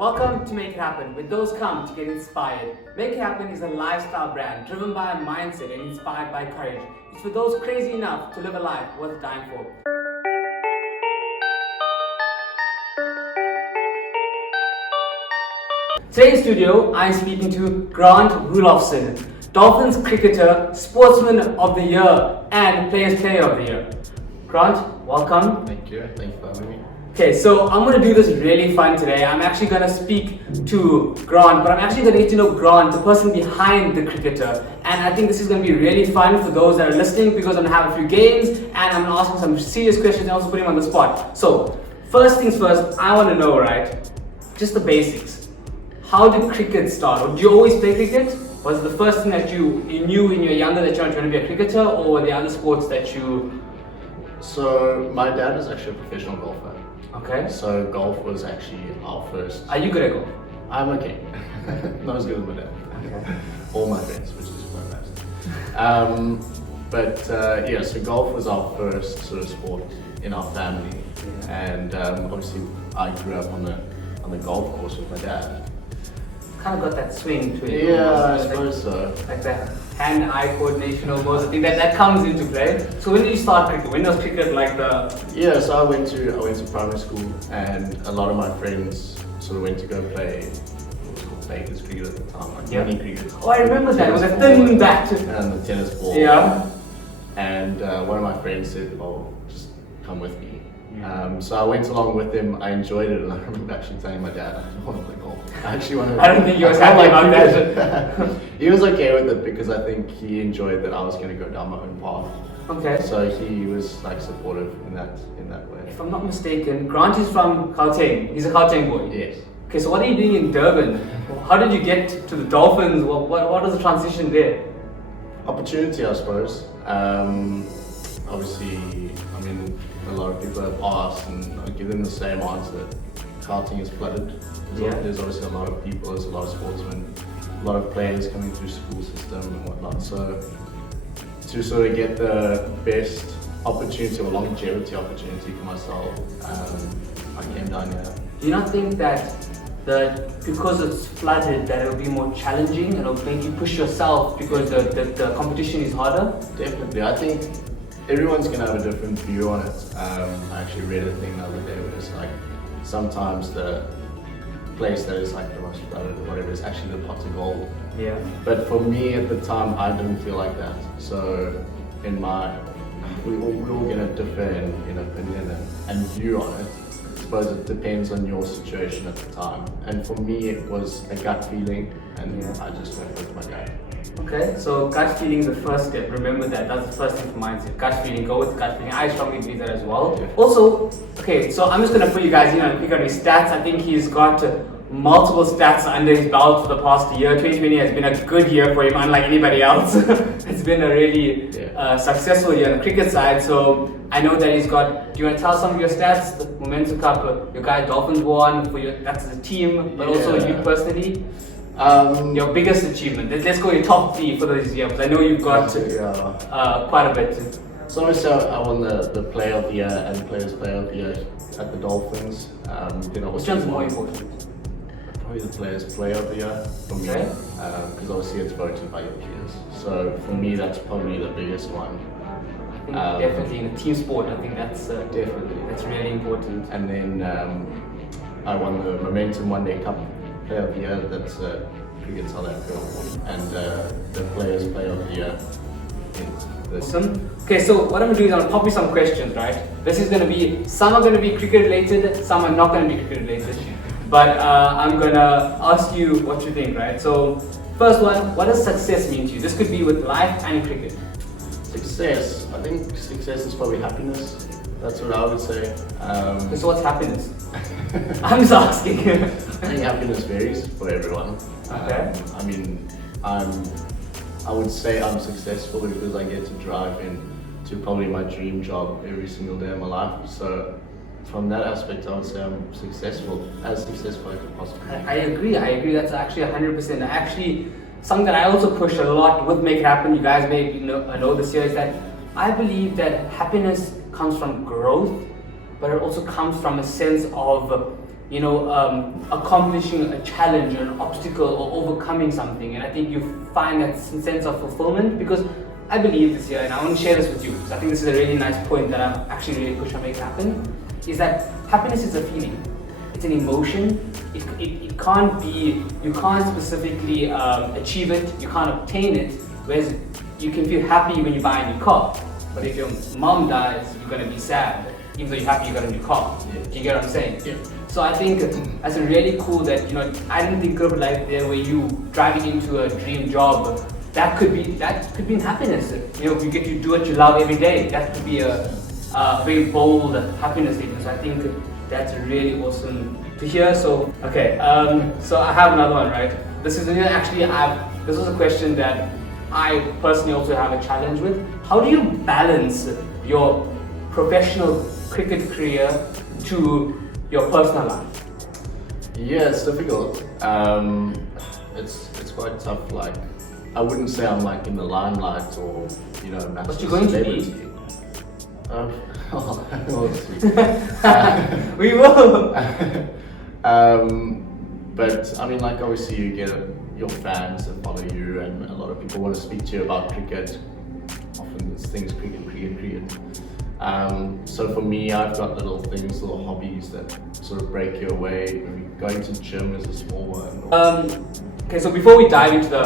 Welcome to Make It Happen, where those come to get inspired. Make It Happen is a lifestyle brand driven by a mindset and inspired by courage. It's for those crazy enough to live a life worth dying for. Today in studio, I'm speaking to Grant Roelofson, Dolphins cricketer, sportsman of the year, and players player of the year. Grant, welcome. Thank you for having me. Okay, so I'm going to do this really fun today. I'm actually going to speak to Grant, but I'm actually going to get to know Grant, the person behind the cricketer. And I think this is going to be really fun for those that are listening because I'm going to have a few games and I'm going to ask him some serious questions and also put him on the spot. So, first things first, I want to know, right, just the basics. How did cricket start? Or did you always play cricket? Was it the first thing that you knew when you were younger that you wanted to be a cricketer, or were there other sports that you... So, my dad is actually a professional golfer. Okay. So, golf was actually our first. Are you good at golf? I'm okay. Not as good as my dad. Okay. All my friends, which is quite nice. Yeah, so golf was our first sort of sport in our family. Yeah. And obviously, I grew up on the golf course with my dad. Kind of got that swing to it. Yeah, I suppose so. Like that hand-eye coordination almost. I think that comes into play. So when did you start cricket? When was cricket like the... Yeah, so I went to primary school, and a lot of my friends sort of went to go play what was called Baker's cricket at the time, like mini cricket. Oh, I remember that. It was a thin bat. And the tennis ball. Yeah. And one of my friends said, "Oh, just come with me." So I went along with him. I enjoyed it, and I remember actually telling my dad, "I don't want to play golf. I actually want to." I don't think he was happy about that. He was okay with it because I think he enjoyed that I was going to go down my own path. Okay. So he was like supportive in that way. If I'm not mistaken, Grant is from Gauteng. He's a Gauteng boy. Yes. Okay, so what are you doing in Durban? How did you get to the Dolphins? What was the transition there? Opportunity, I suppose. Obviously, I mean, a lot of people have asked, and I give them the same answer. Gauteng is flooded. There's obviously a lot of people, there's a lot of sportsmen, a lot of players coming through school system and whatnot. So to sort of get the best opportunity or longevity opportunity for myself, I came down here. Do you not think that because it's flooded that it'll be more challenging and it'll make you push yourself because the competition is harder? Definitely. I think everyone's going to have a different view on it. I actually read a thing the other day where it's like sometimes the place that is like the most flooded or whatever is actually the pot of gold. Yeah. But for me at the time, I didn't feel like that. So we're all going to differ in opinion and view on it. I suppose it depends on your situation at the time. And for me, it was a gut feeling, and I just went with my gut. Okay, so gut feeling is the first step. Remember that. That's the first thing for mindset. Gut feeling, go with gut feeling. I strongly believe that as well. Yeah. Also, okay, so I'm just going to put you guys in and pick out his stats. I think he's got multiple stats under his belt for the past year. 2020 has been a good year for him, unlike anybody else. It's been a really successful year on the cricket side. So I know that he's got. Do you want to tell some of your stats? The Momentum Cup, your guy Dolphins won for your. That's the team, but also you personally. Your biggest achievement. Let's go your top 3 for this year, because I know you've got quite a bit. So obviously I won the Player of the Year and Players Player of the Year at the Dolphins. Which one's more important? Probably the Players Player of the Year for me, because obviously it's voted by your peers. So for me, that's probably the biggest one. I think definitely in a team sport, I think that's definitely that's really important. And then I won the Momentum One Day Cup Player of the Year. That's Cricket South Africa, and the Players Player of the Year. Awesome. Okay, so what I'm going to do is I'm going to pop you some questions, right? This is going to be, some are going to be cricket related, some are not going to be cricket related. But I'm going to ask you what you think, right? So, first one, what does success mean to you? This could be with life and cricket. Success, I think success is probably happiness. That's what I would say. So what's happiness? I'm just asking. I think happiness varies for everyone. Okay. I mean, I would say I'm successful because I get to drive into probably my dream job every single day of my life. So from that aspect, I would say I'm successful, as successful as I could possibly be. I agree. That's actually 100%. Actually, something that I also push a lot with Make It Happen, you guys may know this year, is that I believe that happiness comes from growth, but it also comes from a sense of accomplishing a challenge or an obstacle or overcoming something, and I think you find that sense of fulfillment. Because I believe this year, and I want to share this with you, because I think this is a really nice point that I'm actually really pushing to make happen, is that happiness is a feeling. It's an emotion. It can't be, you can't specifically achieve it, you can't obtain it, whereas you can feel happy when you buy a new car. But if your mom dies, you're going to be sad, even though you're happy you got a new car. Yeah. Do you get what I'm saying? Yeah. So I think that's really cool that, I didn't think of life there where you driving into a dream job, that could be in happiness. You get to do what you love every day. That could be a very bold happiness statement. So I think that's really awesome to hear. So, okay, so I have another one, right? This is actually, this was a question that I personally also have a challenge with. How do you balance your professional cricket career to your personal life? Yeah, it's difficult. It's quite tough. Like, I wouldn't say I'm like in the limelight or massive But you're going celebrity. to be. We'll see. We will. But I mean, like, obviously you get your fans that follow you, and a lot of people want to speak to you about cricket. Often it's things cricket. So for me, I've got little things, little hobbies that sort of break you away. Maybe going to the gym is a small one. Okay, so before we dive into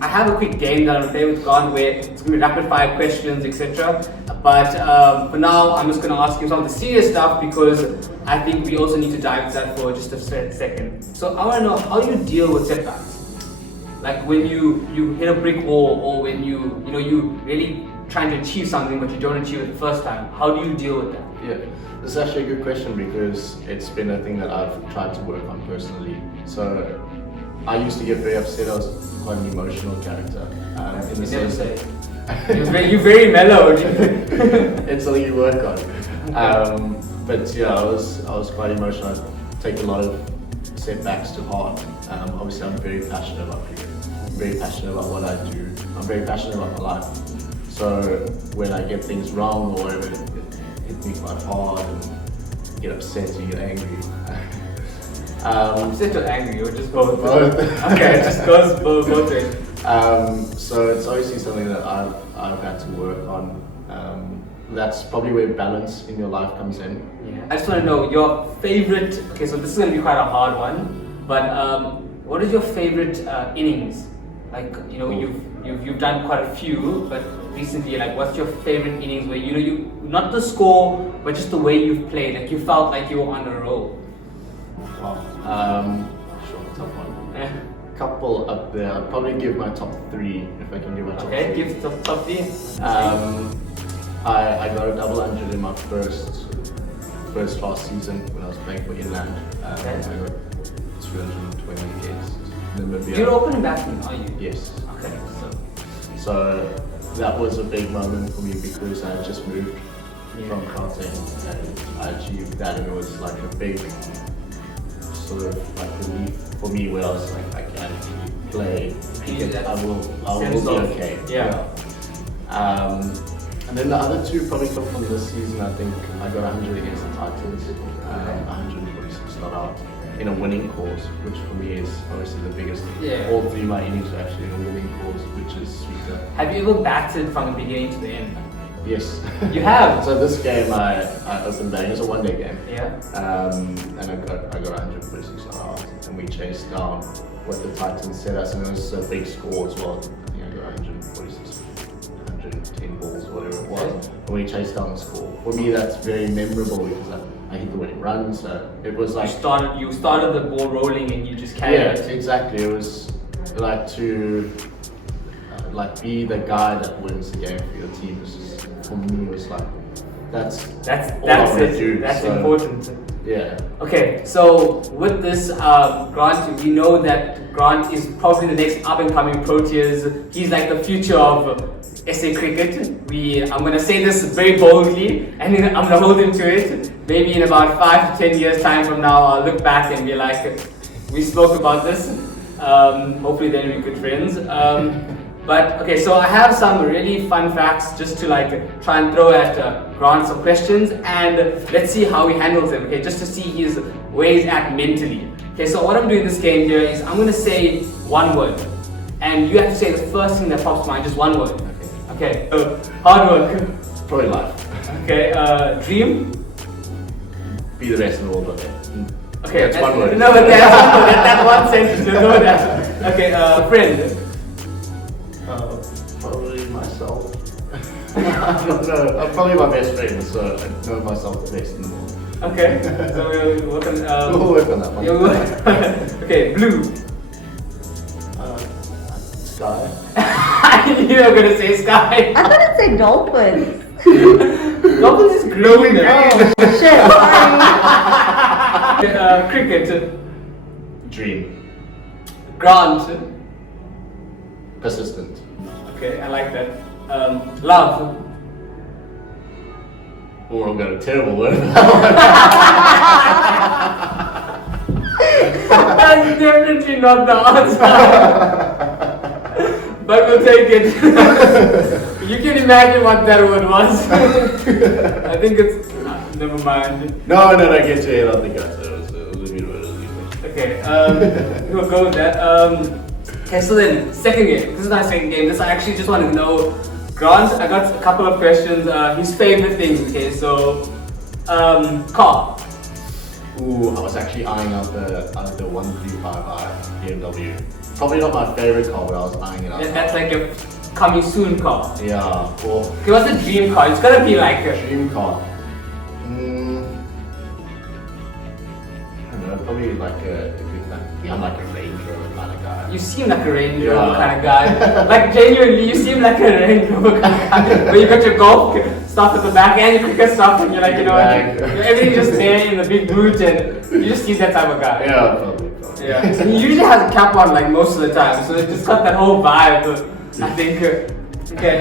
I have a quick game that I'm going to play with Grant where it's going to be rapid fire questions, etc. But for now, I'm just going to ask you some of the serious stuff because I think we also need to dive into that for just a second. So I want to know how you deal with setbacks. Like when you hit a brick wall, or when you really trying to achieve something but you don't achieve it the first time. How do you deal with that? Yeah, this is actually a good question because it's been a thing that I've tried to work on personally. So I used to get very upset. I was quite an emotional character. In the sense that you're very mellow. it's something you work on. But yeah, I was quite emotional. I take a lot of setbacks to heart. Obviously, I'm very passionate about cricket. I'm very passionate about what I do. I'm very passionate about my life. So when I get things wrong or whatever, it hits me quite hard and you get upset and you get angry. Upset or angry, or just both? Both. Okay, it just goes both ways. So it's obviously something that I've had to work on. That's probably where balance in your life comes in. Yeah. I just want to know your favorite. Okay, so this is going to be quite a hard one, but what is your favorite innings? Like you've done quite a few, but recently, like what's your favorite innings where you not the score, but just the way you've played, like you felt like you were on a roll? Wow. Sure, tough one. Yeah. Couple up there. I'd probably give my top three if I can give my top Okay, three. give top three. I got a double 100 in my first class season when I was playing for Inland. Okay. I got 220 against. You're opening batsman, are you? Yes. Okay. So that was a big moment for me because I had just moved from Gauteng and I achieved that, and it was like a big sort of like relief for me where I was like, I can actually play cricket. I will be okay. Yeah. And then the other two probably come from this season. I think I got 100 against the Titans, 146 not out in a winning cause, which for me is obviously the biggest thing. Yeah. All three of my innings were actually in a winning cause, which is sweeter. Have you ever batted from the beginning to the end? Yes. You have? So this game I opened batting. It was a one-day game. Yeah. And I got 146 not out, and we chased down what the Titans set us, and it was a big score as well. I think I got 146, 110 balls, whatever it was, and we chased down the score. For me, that's very memorable because I hit the winning run, so it was like you started the ball rolling and you just carried it. Yeah, exactly. It was like to be the guy that wins the game for your team. It's just, for me, it was like that's it. That's so, important. Yeah. Okay, so with this, Grant, we know that Grant is probably the next up-and-coming Proteas. He's like the future of SA cricket. I'm going to say this very boldly, and I'm going to hold him to it. Maybe in about 5 to 10 years' time from now, I'll look back and be like, we spoke about this. Hopefully then we're good friends. But okay, so I have some really fun facts just to like try and throw at Grant some questions, and let's see how he handles them. Okay, just to see where he's at mentally. Okay, so what I'm doing in this game here is I'm gonna say one word, and you have to say the first thing that pops to mind, just one word. Okay. So hard work. Probably life. Okay. Dream. Be the best in the world one day. Okay, that's one word. No, but that's one word. That's one sentence. You know that. Okay. Friend. Probably myself. No, I'm probably my best friend, so I know myself the best in the world. Okay, so we'll work on. We'll work on that one. Okay, blue. Sky. I knew you were gonna say sky. I thought it said dolphins. Dolphins is glowing. Oh shit! Sorry. Cricket. Dream. Grant. Persistent. Okay, I like that. Love. Oh, I've got a terrible word. That's definitely not the answer. But we'll take it. You can imagine what that word was. I think it's. Never mind. No, get your head out the guts. It was a good word. Okay, we'll go with that. Okay, so then, second game. This is not second game. This I actually just want to know. Grant, I got a couple of questions. His favorite things. Okay, so car. Ooh, I was actually eyeing out the 135i BMW. Probably not my favorite car, but I was eyeing it out. That's like your coming soon car. Yeah. Well, Okay, what's the dream car? It's gotta be like a dream car. I don't know. Probably like a good like. Yeah, I'm like a Range Rover kind of guy. You seem like a Range Rover kind of guy. Like genuinely, you seem like a Range Rover kind of guy. Where you got your golf stuff at the back and your cricket stuff, and you're like, you know, everything's just there in the big boot, and you just seem that type of guy. Yeah, probably. Yeah. And he usually has a cap on like most of the time, so it's just got that whole vibe. I think. Okay.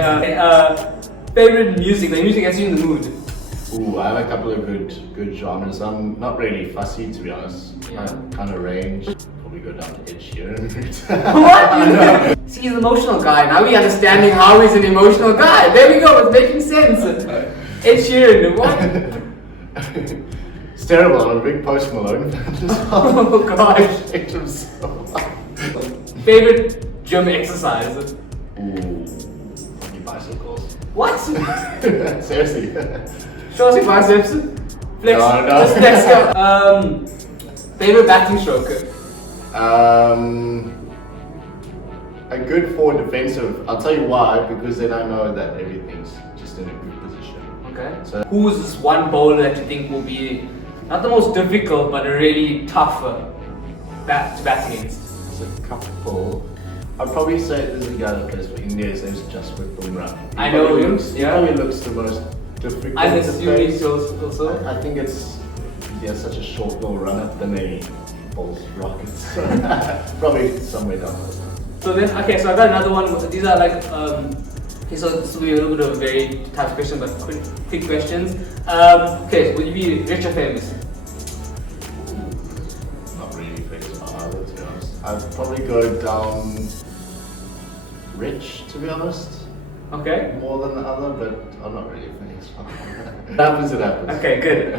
Favorite music? The music gets you in the mood. Ooh, I have a couple of good genres. I'm not really fussy, to be honest. Yeah. I kind of range. Probably go down to Ed Sheeran. What? See, he's an emotional guy. Now we're understanding how he's an emotional guy. There we go. It's making sense. Ed Sheeran. What? It's terrible. I'm a big Post Malone fan. Oh gosh. Hate him so much. Favorite gym exercise? Ooh, probably bicycles. What? Seriously. Show us your biceps. Flex. No. Just flex your, favorite batting stroke? A good forward defensive. I'll tell you why, because then I know that everything's just in a good position. Okay. So who's this one bowler that you think will be not the most difficult, but a really tough to bat against? there's a couple. I'd probably say there's a guy that plays for India. His name's Jasprit Bumrah. I know him. He probably looks the most difficult. I to assume he face. also. I think he has such a short little runner, then he bowls rockets. Probably somewhere down there. So then, okay, so I got another one. These are like, okay, so this will be a little bit of a very tough question, but quick questions. Okay, will you be rich or famous? Not really famous either, to be honest. I'd probably go down rich, to be honest. Okay. More than the other, but I'm not really famous. It happens, it happens. Okay, good.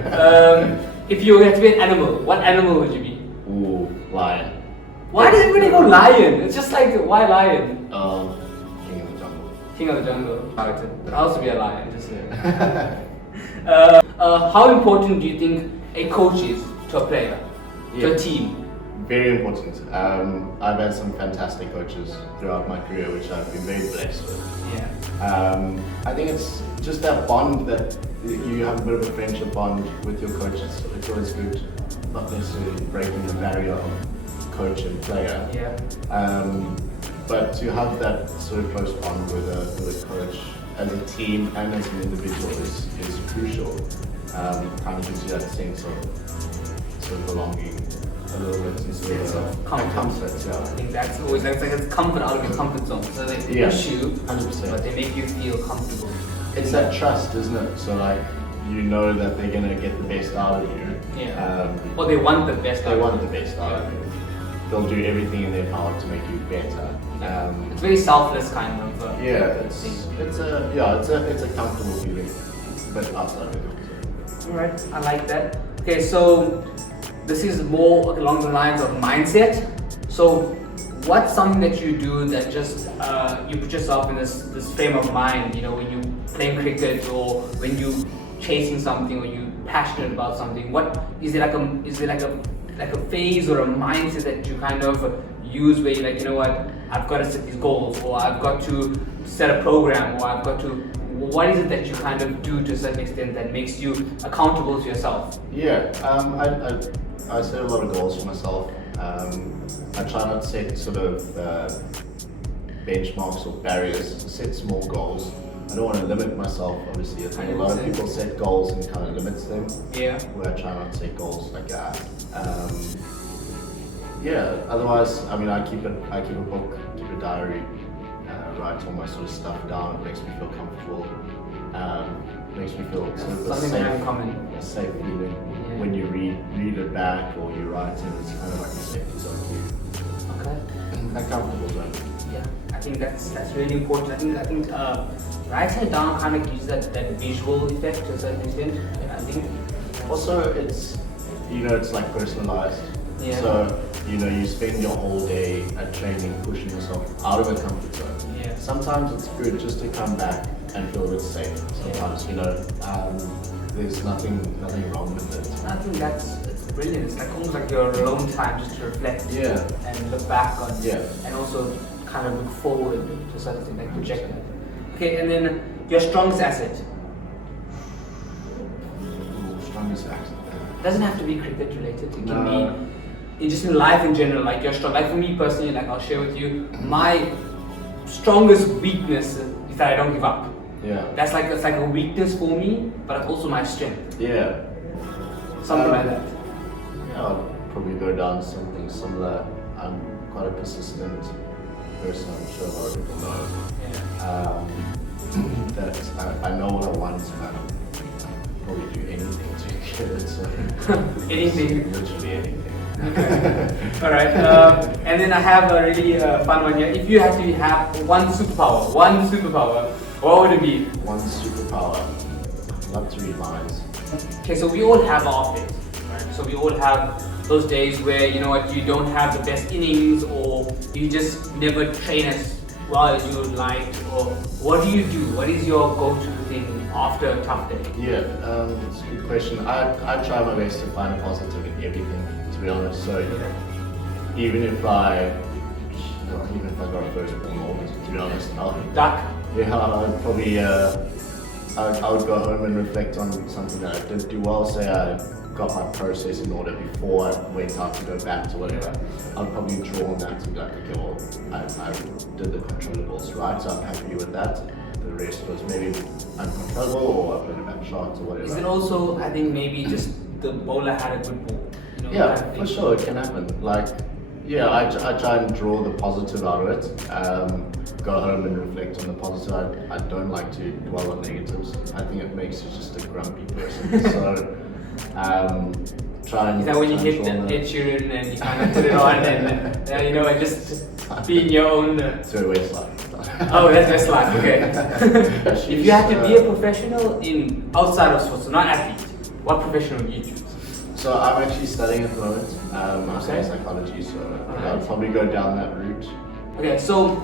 If you had to be an animal, what animal would you be? Ooh, lion. Why does everybody go lion? It's just like, why lion? King of the jungle. King of the jungle. But I'll also be a lion, just how important do you think a coach is to a player, to a team? Very important. I've had some fantastic coaches throughout my career, which I've been very blessed with. Yeah. I think it's just that bond that you have a bit of a friendship bond with your coaches. It's always good, not necessarily breaking the barrier of coach and player. Yeah. But to have that sort of close bond with a coach as a team and as an individual is crucial. Kind of gives you that sense of sort of belonging a little bit, sense of comfort. I think that's always like it's comfort out of your comfort zone. So they push you, 100%. but they make you feel comfortable. It's that trust, isn't it? So like you know that they're gonna get the best out of you. Yeah. Or they want the best. They want the best out of you. they'll do everything in their power to make you better. It's very selfless kind of. Yeah, thing. it's a comfortable feeling, but outside of it. Alright, I like that. Okay, so this is more along the lines of mindset. So what's something that you do that just you put yourself in this frame of mind, you know, when you playing cricket or when you chasing something or you passionate about something? What is it like a phase or a mindset that you kind of use where you're like, you know what, I've got to set these goals, or I've got to set a program, or I've got to, what is it that you kind of do to a certain extent that makes you accountable to yourself? Yeah, I set a lot of goals for myself. I try not to set sort of benchmarks or barriers, set small goals. I don't want to limit myself, obviously. I think a lot of people set goals and it kind of limits them. Yeah. Where I try not to set goals like that. Yeah, otherwise, I mean, I keep a book, keep a diary, write all my sort of stuff down. It makes me feel comfortable. Makes me feel sort of something we have in common. a safe feeling. Yeah. When you read it back or you write it, it's kind of like a safety zone for you. Okay. A comfortable zone. Yeah, I think that's really important. I think writing it down kind of gives that visual effect to a certain extent. I think. Also, it's like personalized. Yeah. So you spend your whole day at training, pushing yourself out of a comfort zone. Yeah. Sometimes it's good just to come back and feel a bit safe. Sometimes there's nothing wrong with it. I think it's brilliant. It's like almost like your alone time just to reflect. Yeah. And look back on. Yeah. And also kind of look forward to something like project that. Okay, and then your strongest asset. Strongest asset. Doesn't have to be cricket related. It can be just in life in general. Like your strong. Like for me personally, like I'll share with you, my strongest weakness is that I don't give up. Yeah. That's like a weakness for me, but also my strength. Yeah. Something like that. Yeah, I'll probably go down something similar. I'm quite a persistent person. I'm sure a lot of people know. Yeah. That I know what I want, and I'll probably do anything to get it. So Anything. Literally anything. All right. And then I have a really fun one here. If you had to have one superpower, what would it be? One superpower. I'd love to read minds. Okay, so we all have our days, right? So we all have those days where, you know what, you don't have the best innings, or you just never train as well as you would like, or what do you do? What is your go-to thing after a tough day? Yeah, it's a good question. I try my best to find a positive in everything, to be honest. So even if I got a first ball moment, to be honest, Duck? I'd probably I would go home and reflect on something that I did do well. Say I got my process in order before I went out to go bat or whatever. I'd probably draw on that and be like, okay, well, I did the controllables right, so I'm happy with that. The rest was maybe uncontrollable, or I played a bad shot or whatever. Is it also, I think maybe just the bowler had a good ball? You know, Yeah, kind of for thing? sure, it can happen. Like, yeah, I try and draw the positive out of it. Go home and reflect on the positive. I don't like to dwell on negatives. I think it makes you just a grumpy person. So, try and. Is that when you try and hit draw the Ed Sheeran and you kind of put it on and just be in your own. To a waistline. Oh, that's best life. Okay. If you had to be a professional in outside of sports, so not athlete, what profession would you choose? So I'm actually studying at the moment. I'm studying Okay. psychology, so Alright. I'll probably go down that route. Okay, so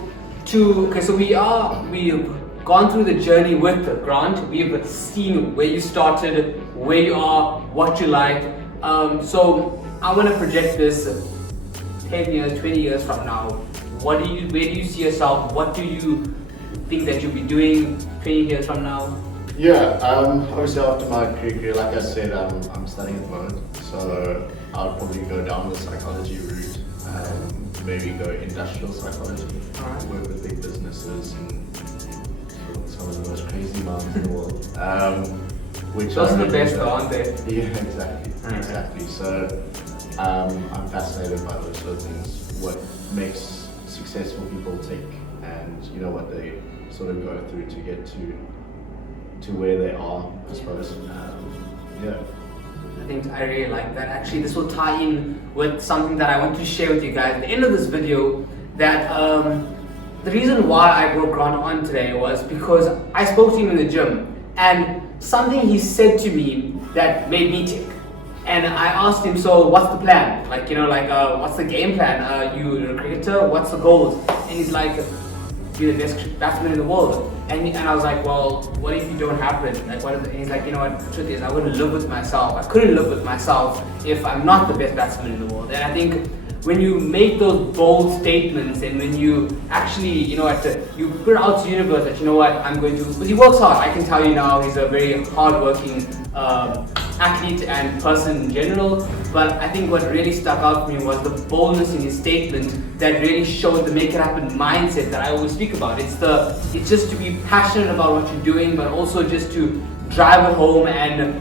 we've gone through the journey with Grant. We've seen where you started, where you are, what you like. So I want to project this 10 years, 20 years from now. Where do you see yourself? What do you think that you'll be doing 20 years from now? Yeah, obviously after my career, like I said, I'm studying at the moment, so I'll probably go down the psychology route, maybe go industrial psychology, Alright. work with big businesses and some of the most crazy minds in the world. Which Those I are the really best, enjoy. though, aren't they? Yeah, exactly, Alright. exactly. So I'm fascinated by those sort of things, what makes successful people tick, and what they sort of go through to get to where they are, I suppose. Yeah. I think I really like that. Actually, this will tie in with something that I want to share with you guys at the end of this video. That the reason why I brought Grant on today was because I spoke to him in the gym, and something he said to me that made me tick. And I asked him, so what's the plan? Like, what's the game plan? You're a cricketer, what's the goals? And he's like, be the best batsman in the world. And I was like, well, what if you don't happen? Like, and he's like, you know what, the truth is, I wouldn't live with myself. I couldn't live with myself if I'm not the best batsman in the world. And I think when you make those bold statements and when you actually, you put out to the universe that, you know what, I'm going to, because he works hard. I can tell you now, he's a very hardworking athlete and person in general. But I think what really stuck out to me was the boldness in his statement that really showed the make it happen mindset that I always speak about. It's just to be passionate about what you're doing, but also just to drive it home and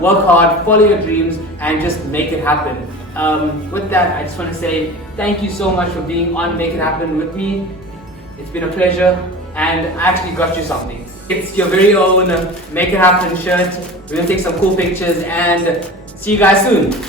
work hard, follow your dreams, and just make it happen. With that, I just want to say thank you so much for being on Make It Happen with me. It's been a pleasure, and I actually got you something. It's your very own Make It Happen shirt. We're gonna take some cool pictures and see you guys soon.